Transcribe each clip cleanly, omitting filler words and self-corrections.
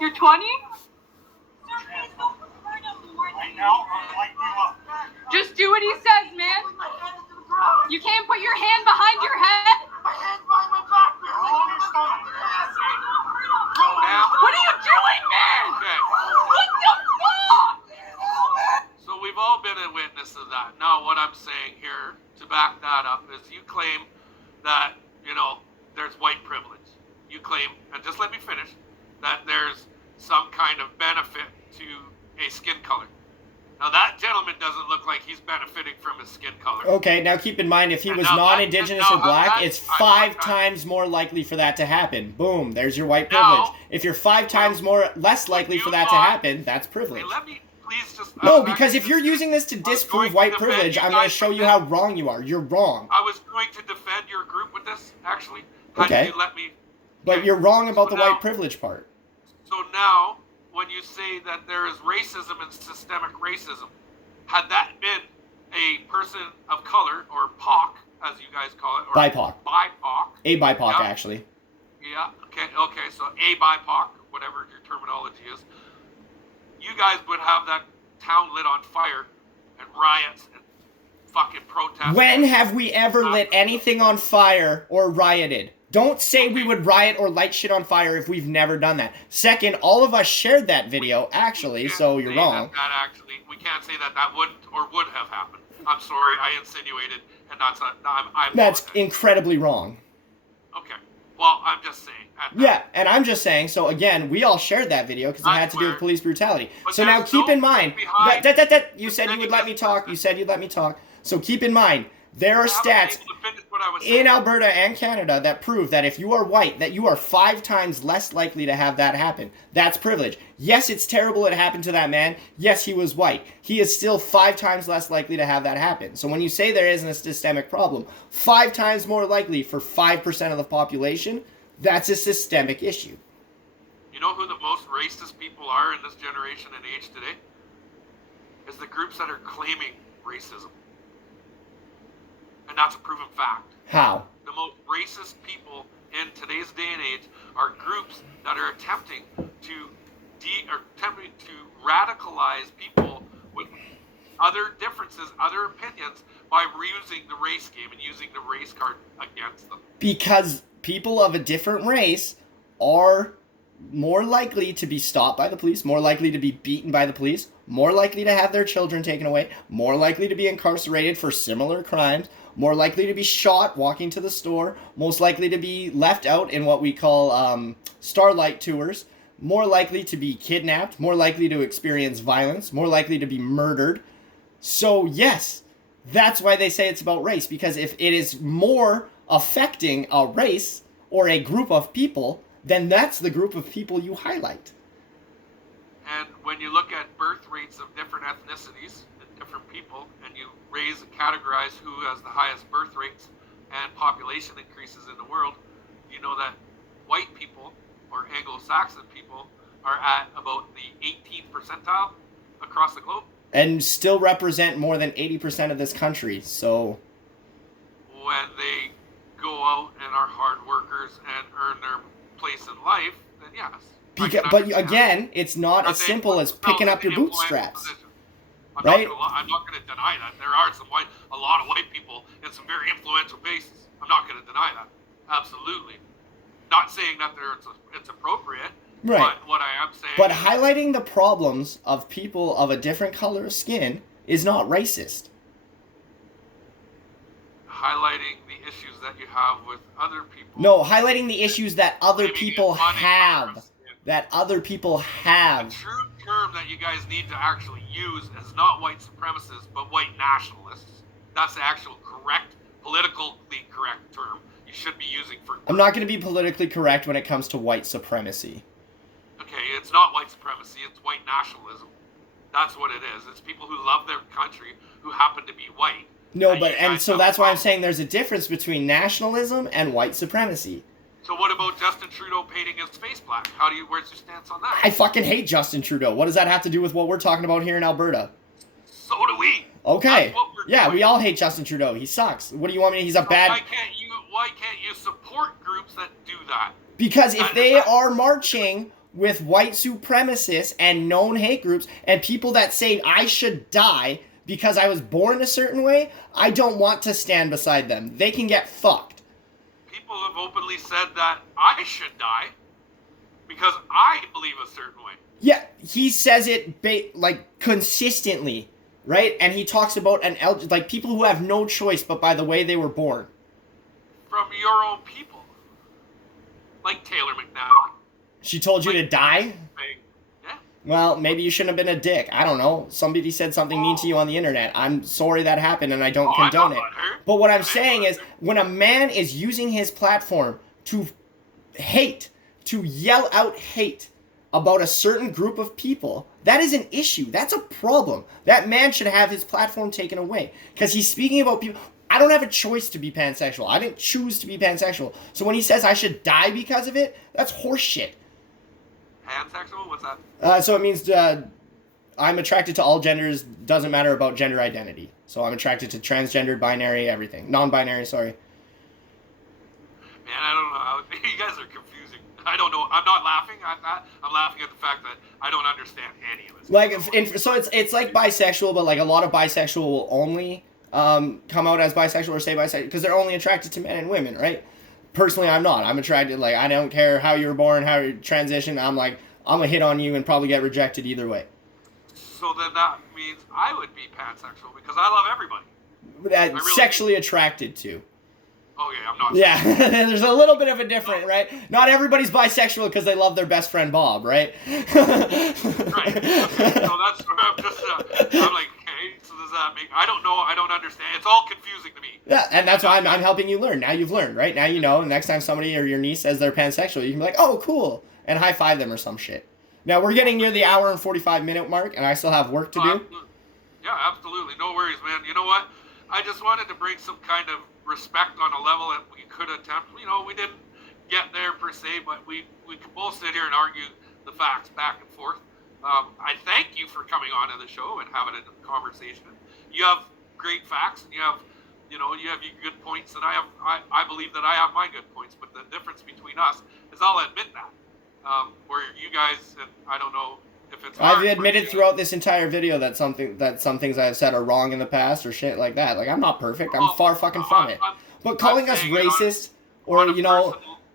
You're 20? Right now, I'm lighting you up. Just do what he says, man. You can't put your hand behind your head. My hand's behind my back. Roll on your stomach. Now, What are you doing, man? okay. What the fuck? So we've all been a witness of that. Now, what I'm saying here to back that up is you claim that, there's white privilege. You claim, and just let me finish, that there's some kind of benefit to a skin color. Now, that gentleman doesn't look like he's benefiting from his skin color. Okay, now keep in mind, if he And was now non-Indigenous or black, it's I- 5 I- times more likely for that to happen. Boom, there's your white Now- privilege. If you're 5 times less likely for that to happen, that's privilege. Hey, let me please just... No, because if you're using this to I was disprove going white to defend privilege, you I'm going to guys show with you this. how wrong you are. You're wrong. I was going to defend your group with this, actually. Had Okay. you let me... But Okay. you're wrong about the So now- white privilege part. So now, when you say that there is racism and systemic racism, had that been a person of color, or POC, as you guys call it, or BIPOC. BIPOC, A BIPOC, Yeah. actually. yeah, okay, so a BIPOC, whatever your terminology is, you guys would have that town lit on fire and riots and fucking protests. When have we ever lit anything on fire or rioted? Don't say we would riot or light shit on fire if we've never done that. Second, all of us shared that video, actually, We can't so you're say wrong. we can't say that wouldn't or would have happened. I'm sorry, I insinuated, and I That's apologize. incredibly wrong. Okay, well, I'm just saying. Yeah, and I'm just saying, so again, we all shared that video because it had to do with police brutality. But So now there's keep no in mind, behind- you said you would let me talk, you said you'd let me talk. So keep in mind, there are I haven't been stats able to finish what I was in saying. Alberta and Canada that prove that if you are white, that you are 5 times less likely to have that happen. That's privilege. Yes, it's terrible it happened to that man. Yes, he was white. He is still 5 times less likely to have that happen. So when you say there isn't a systemic problem, 5 times more likely for 5% of the population, that's a systemic issue. You know who the most racist people are in this generation and age today? Is the groups that are claiming racism. And that's a proven fact. How? The most racist people in today's day and age are groups that are attempting to radicalize people with other differences, other opinions, by using the race game and using the race card against them. Because people of a different race are more likely to be stopped by the police, more likely to be beaten by the police, more likely to have their children taken away, more likely to be incarcerated for similar crimes, more likely to be shot walking to the store, most likely to be left out in what we call starlight tours, more likely to be kidnapped, more likely to experience violence, more likely to be murdered. So yes, that's why they say it's about race, because if it is more affecting a race or a group of people, then that's the group of people you highlight. And when you look at birth rates of different ethnicities and different people, and you raise and categorize who has the highest birth rates and population increases in the world, you know that white people or Anglo-Saxon people are at about the 18th percentile across the globe. And still represent more than 80% of this country, so... When they go out and are hard workers and earn their place in life, then yes. But again, it's not as simple as picking up your bootstraps. Right? I'm not going to deny that. There are a lot of white people in some very influential bases. I'm not going to deny that. Absolutely. Not saying that it's appropriate. Right. But what I am saying But is, highlighting the problems of people of a different color of skin is not racist. highlighting the issues that you have with other people. No, highlighting the issues that other Blaming people it on a have. virus. That other people The have. true term that you guys need to actually use is not white supremacists, but white nationalists. That's the actual correct, politically correct term you should be using for... I'm not going to be politically correct when it comes to white supremacy. Okay, it's not white supremacy, it's white nationalism. That's what it is. It's people who love their country who happen to be white. No, And but you and guys so have that's why I'm problems. saying there's a difference between nationalism and white supremacy. So what about Justin Trudeau painting his face black? Where's your stance on that? I fucking hate Justin Trudeau. What does that have to do with what we're talking about here in Alberta? So do we. Okay. That's what we're Yeah, doing. we all hate Justin Trudeau. He sucks. What do you want me to... He's a So bad... Why can't you support groups that do that? Because if they are marching with white supremacists and known hate groups and people that say I should die because I was born a certain way, I don't want to stand beside them. They can get fucked. People have openly said that I should die because I believe a certain way. Yeah, he says it like consistently, right? And he talks about like people who have no choice but by the way they were born. From your own people. Like Taylor McNally. She told you to die? Yeah. Well, maybe you shouldn't have been a dick. I don't know. Somebody said something mean to you on the internet. I'm sorry that happened and I don't condone it. But what I'm saying is, when a man is using his platform to hate, to yell out hate about a certain group of people, that is an issue. That's a problem. That man should have his platform taken away. Because he's speaking about people. I don't have a choice to be pansexual. I didn't choose to be pansexual. So when he says I should die because of it, that's horseshit. Pansexual? What's that? So it means I'm attracted to all genders, doesn't matter about gender identity. So I'm attracted to transgendered, binary, everything. Non-binary, sorry. Man, I don't know how... You guys are confusing. I don't know. I'm not laughing at that. I'm laughing at the fact that I don't understand any of this. Like, so it's like bisexual, but like a lot of bisexual will only come out as bisexual or say bisexual because they're only attracted to men and women, right? Personally, I'm not. I'm attracted, like, I don't care how you were born, how you transitioned. I'm like, I'm gonna hit on you and probably get rejected either way. So then that means I would be pansexual because I love everybody. Really sexually attracted to. Oh yeah, I'm not. Yeah, there's a little bit of a difference, right? Not everybody's bisexual because they love their best friend Bob, right? Right. Okay, so that's where I'm just. I'm like, okay. So does that make? I don't know. I don't understand. It's all confusing to me. Yeah, and that's why I'm helping you learn. Now you've learned, right? Now you know. And next time somebody or your niece says they're pansexual, you can be like, oh, cool, and high five them or some shit. Now we're getting near the hour and 45-minute mark, and I still have work to do. Yeah, absolutely. No worries, man. You know what? I just wanted to bring some kind of respect on a level that we could attempt. You know, we didn't get there per se, but we could both sit here and argue the facts back and forth. I thank you for coming on to the show and having a conversation. You have great facts, and you have your good points, and I believe that I have my good points. But the difference between us is I'll admit that. Where you guys, and I don't know if it's. I've admitted throughout this entire video that some things I have said are wrong in the past or shit like that. Like, I'm not perfect. I'm far fucking from it. But calling us racist or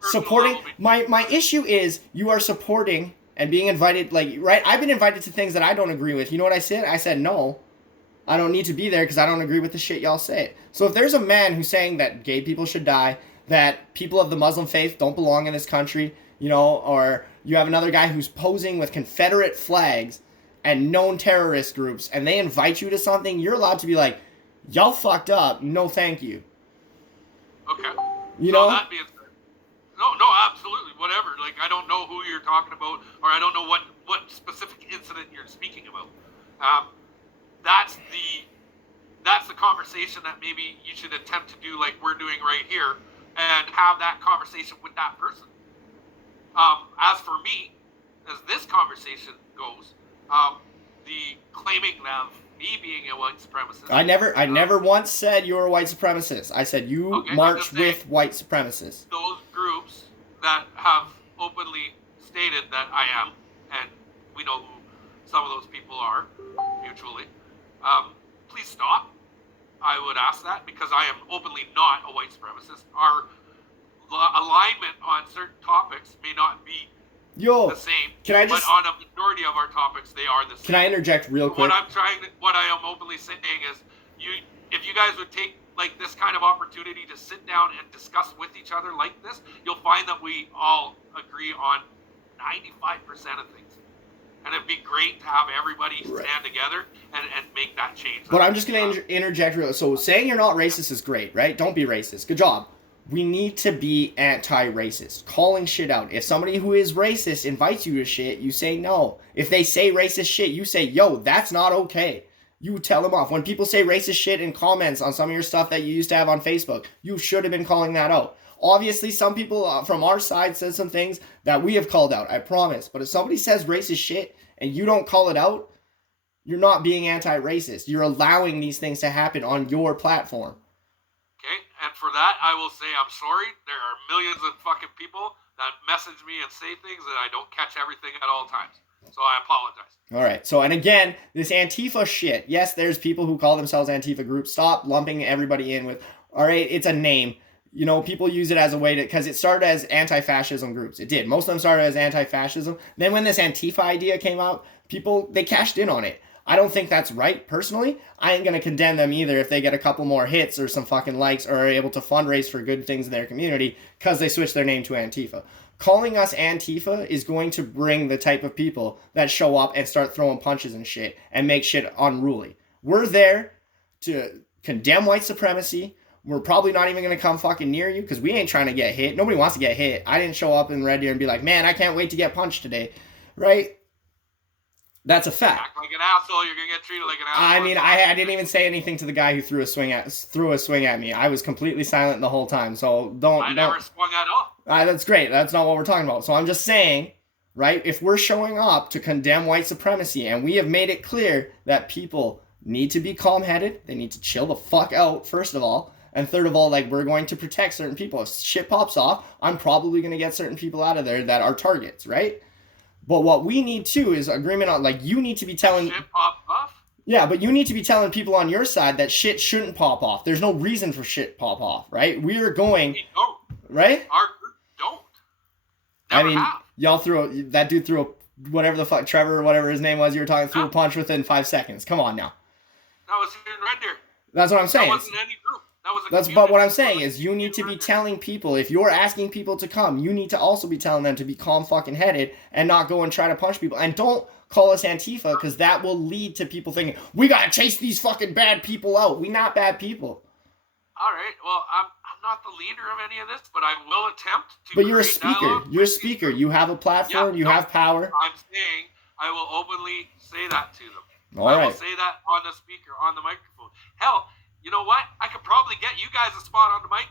supporting my issue is you are supporting and being invited, like, right? I've been invited to things that I don't agree with. You know what I said? I said no. I don't need to be there because I don't agree with the shit y'all say. So if there's a man who's saying that gay people should die, that people of the Muslim faith don't belong in this country, or you have another guy who's posing with Confederate flags and known terrorist groups, and they invite you to something, you're allowed to be like, y'all fucked up, no thank you. Okay. That being said, no, absolutely, whatever. Like, I don't know who you're talking about, or I don't know what specific incident you're speaking about. That's the conversation that maybe you should attempt to do like we're doing right here and have that conversation with that person. As for me, as this conversation goes, the claiming of me being a white supremacist. I never once said you were a white supremacist. I said you march with white supremacists. Those groups that have openly stated that I am, and we know who some of those people are mutually. Please stop. I would ask that because I am openly not a white supremacist. Our alignment on certain topics may not be the same, but on a majority of our topics, they are the same. Can I interject real quick? What I am openly saying is, if you guys would take like this kind of opportunity to sit down and discuss with each other like this, you'll find that we all agree on 95% of things. And it'd be great to have everybody stand together and make that change. But I'm just going to interject real. So saying you're not racist is great, right? Don't be racist. Good job. We need to be anti-racist. Calling shit out. If somebody who is racist invites you to shit, you say no. If they say racist shit, you say, yo, that's not okay. You tell them off. When people say racist shit in comments on some of your stuff that you used to have on Facebook, you should have been calling that out. Obviously, some people from our side said some things that we have called out, I promise. But if somebody says racist shit and you don't call it out, you're not being anti-racist. You're allowing these things to happen on your platform. Okay, and for that, I will say I'm sorry. There are millions of fucking people that message me and say things, and I don't catch everything at all times. So I apologize. All right. So, and again, this Antifa shit. Yes, there's people who call themselves Antifa groups. Stop lumping everybody in with, all right, it's a name. You know, people use it as a way to, because it started as anti-fascism groups. It did. Most of them started as anti-fascism. Then when this Antifa idea came out, people, they cashed in on it. I don't think that's right, personally. I ain't going to condemn them either if they get a couple more hits or some fucking likes or are able to fundraise for good things in their community because they switched their name to Antifa. Calling us Antifa is going to bring the type of people that show up and start throwing punches and shit and make shit unruly. We're there to condemn white supremacy. We're probably not even going to come fucking near you because we ain't trying to get hit. Nobody wants to get hit. I didn't show up in Red Deer and be like, man, I can't wait to get punched today. Right? That's a fact. Act like an asshole, you're going to get treated like an asshole. I mean, I didn't even say anything to the guy who threw a swing at me. I was completely silent the whole time. So I never swung at all. That's great. That's not what we're talking about. So I'm just saying, right? If we're showing up to condemn white supremacy and we have made it clear that people need to be calm-headed, they need to chill the fuck out, first of all. And third of all, like, we're going to protect certain people. If shit pops off, I'm probably going to get certain people out of there that are targets, right? But what we need too is agreement on, like, you need to be telling... Shit pop off? Yeah, but you need to be telling people on your side that shit shouldn't pop off. There's no reason for shit pop off, right? We are going... We don't. Right? Our group don't. Never I mean, have. y'all that dude threw a, whatever the fuck, Trevor or whatever his name was, you were talking, threw a punch within 5 seconds. Come on now. That was here in Red Deer. That's what I'm That saying. wasn't any group. That was a But community. what I'm saying is you need to be telling people, if you're asking people to come, you need to also be telling them to be calm fucking headed and not go and try to punch people. And don't call us Antifa, because that will lead to people thinking, we gotta chase these fucking bad people out. We not bad people. All right. Well, I'm not the leader of any of this, but I will attempt to. But you're a create speaker. dialogue You're a with speaker. people. You have a platform. Yeah, you no, have power. I'm saying I will openly say that to them. All I right. will say that on the speaker, on the microphone. Hell, you know what? I could probably get you guys a spot on the mic.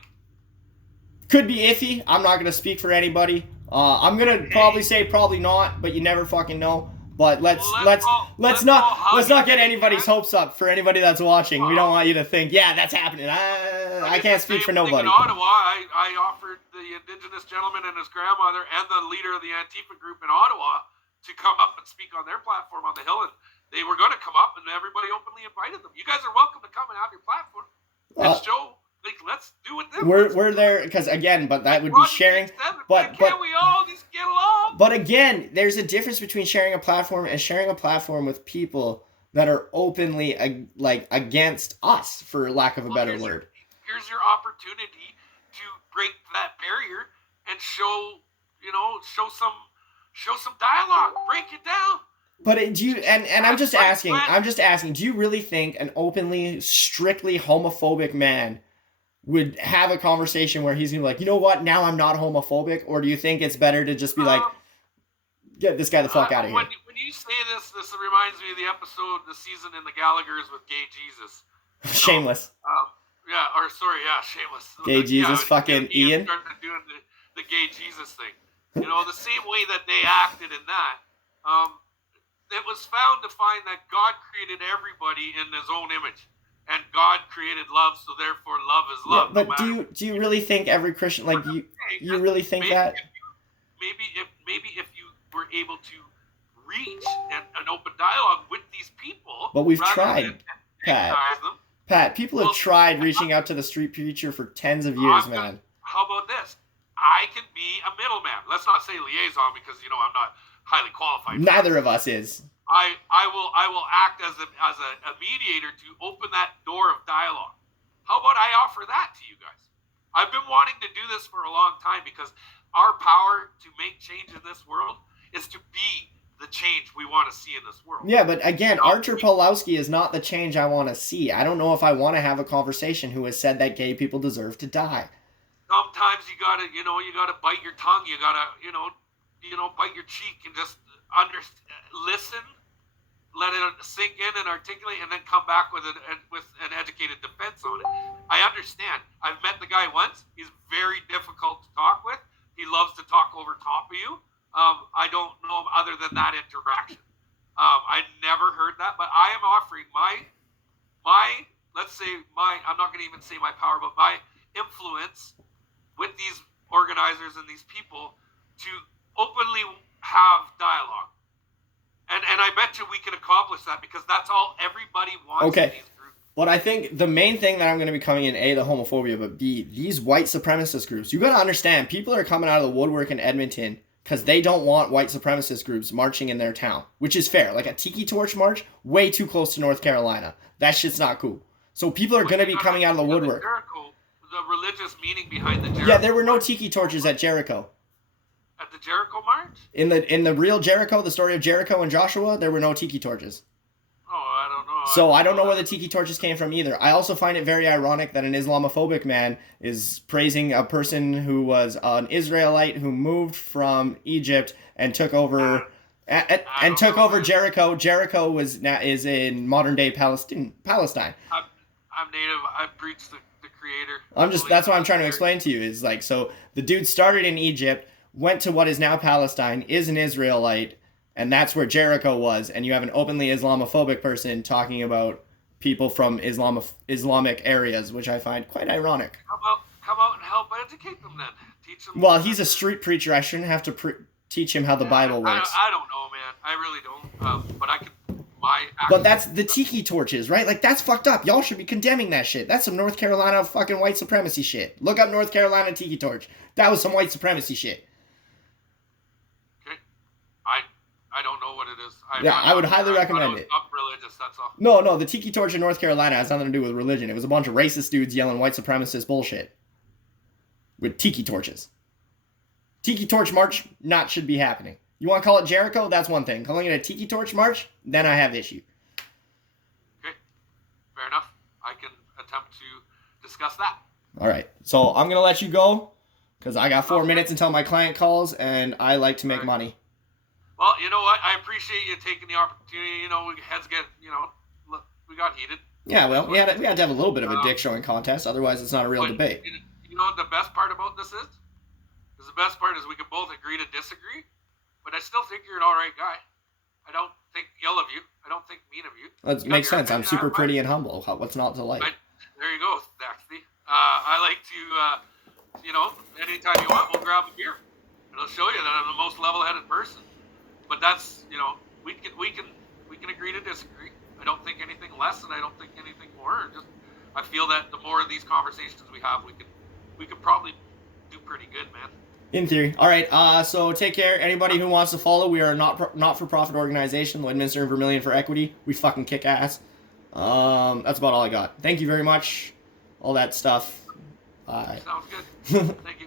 Could be iffy. I'm not gonna speak for anybody. I'm gonna probably say probably not, but you never fucking know. But let's not get anybody's hopes up for anybody that's watching. We don't want you to think, yeah, that's happening. I can't speak for nobody. In Ottawa, I offered the Indigenous gentleman and his grandmother and the leader of the Antifa group in Ottawa to come up and speak on their platform on the Hill, and they were going to come up, and everybody openly invited them. You guys are welcome to come and have your platform and show. Like, let's do it. We're there because again, but that would be sharing. But can't we all just get along? But again, there's a difference between sharing a platform and sharing a platform with people that are openly against us, for lack of a better word. Here's your opportunity to break that barrier and show some dialogue. Break it down. But do you and I'm just asking, do you really think an openly, strictly homophobic man would have a conversation where he's gonna be like, you know what, now I'm not homophobic? Or do you think it's better to just be like, get this guy the fuck out of here? When you say this reminds me of the episode, the season in the Gallaghers with Gay Jesus. Shameless. Shameless. Gay Jesus, fucking Ian. Started doing the Gay Jesus thing. You know, the same way that they acted in that. It was found to find that God created everybody in his own image. And God created love, so therefore love is love. Yeah, but do you really think every Christian, like, you really think that? Maybe if you were able to reach an open dialogue with these people. But we've tried, Pat. People have tried reaching out to the street preacher for tens of years, man. How about this? I can be a middleman. Let's not say liaison because I'm not highly qualified. Neither of us is. I will act as a mediator to open that door of dialogue. How about I offer that to you guys? I've been wanting to do this for a long time because our power to make change in this world is to be the change we want to see in this world. Yeah, but again, Archer Pawlowski is not the change I want to see. I don't know if I want to have a conversation who has said that gay people deserve to die. Sometimes you gotta bite your tongue. You gotta, bite your cheek and just listen. Let it sink in and articulate, and then come back with an educated defense on it. I understand. I've met the guy once. He's very difficult to talk with. He loves to talk over top of you. I don't know him other than that interaction. I never heard that, but I am offering my I'm not going to even say my power, but my influence with these organizers and these people to openly have dialogue. And I bet you we can accomplish that because that's all everybody wants Okay. in these groups. But I think the main thing that I'm going to be coming in, A, the homophobia, but B, these white supremacist groups. You got to understand, people are coming out of the woodwork in Edmonton because they don't want white supremacist groups marching in their town, which is fair. Like a Tiki Torch march, way too close to North Carolina. That shit's not cool. So people are going to be coming out of the woodwork. Jericho, the religious meaning behind the Jericho. Yeah, there were no Tiki Torches at Jericho. At the Jericho March? In the real Jericho, the story of Jericho and Joshua, there were no Tiki Torches. Oh, I don't know. So I don't know where the Tiki Torches came from either. I also find it very ironic that an Islamophobic man is praising a person who was an Israelite who moved from Egypt and took over and took over Jericho. Jericho is in modern day Palestine. I'm native. I preach the Creator. That's what I'm trying to explain to you is like, so the dude started in Egypt, went to what is now Palestine, is an Israelite, and that's where Jericho was, and you have an openly Islamophobic person talking about people from Islamic areas, which I find quite ironic. Come out and help educate them then. Teach them. Well, he's a street preacher. I shouldn't have to teach him how the Bible works. I don't know, man. I really don't. But I can. But that's the Tiki Torches, right? Like, that's fucked up. Y'all should be condemning that shit. That's some North Carolina fucking white supremacy shit. Look up North Carolina Tiki Torch. That was some white supremacy shit. Okay. I don't know what it is. I would highly recommend it. I'm religious, that's all. No, the Tiki Torch in North Carolina has nothing to do with religion. It was a bunch of racist dudes yelling white supremacist bullshit. With Tiki Torches. Tiki Torch March should be happening. You want to call it Jericho? That's one thing. Calling it a Tiki Torch March? Then I have issue. Okay. Fair enough. I can attempt to discuss that. All right. So I'm going to let you go because I got 4 minutes until my client calls and I like to make money. Well, you know what? I appreciate you taking the opportunity. You know, heads get, we got heated. Yeah, well, we had to have a little bit of a dick showing contest. Otherwise, it's not a real debate. You know what the best part about this is? The best part is we can both agree to disagree. But I still think you're an all right guy. I don't think ill of you. I don't think mean of you. That makes sense. I'm super pretty and humble. What's not to like? There you go, Daxby. I like to, anytime you want, we'll grab a beer. It'll show you that I'm the most level-headed person. But that's, we can agree to disagree. I don't think anything less, and I don't think anything more. I feel that the more of these conversations we have, we could probably do pretty good, man. In theory. All right. So take care. Anybody who wants to follow, we are a not-for-profit organization, Lloydminster and Vermilion for Equity. We fucking kick ass. That's about all I got. Thank you very much. All that stuff. Bye. Sounds good. Thank you.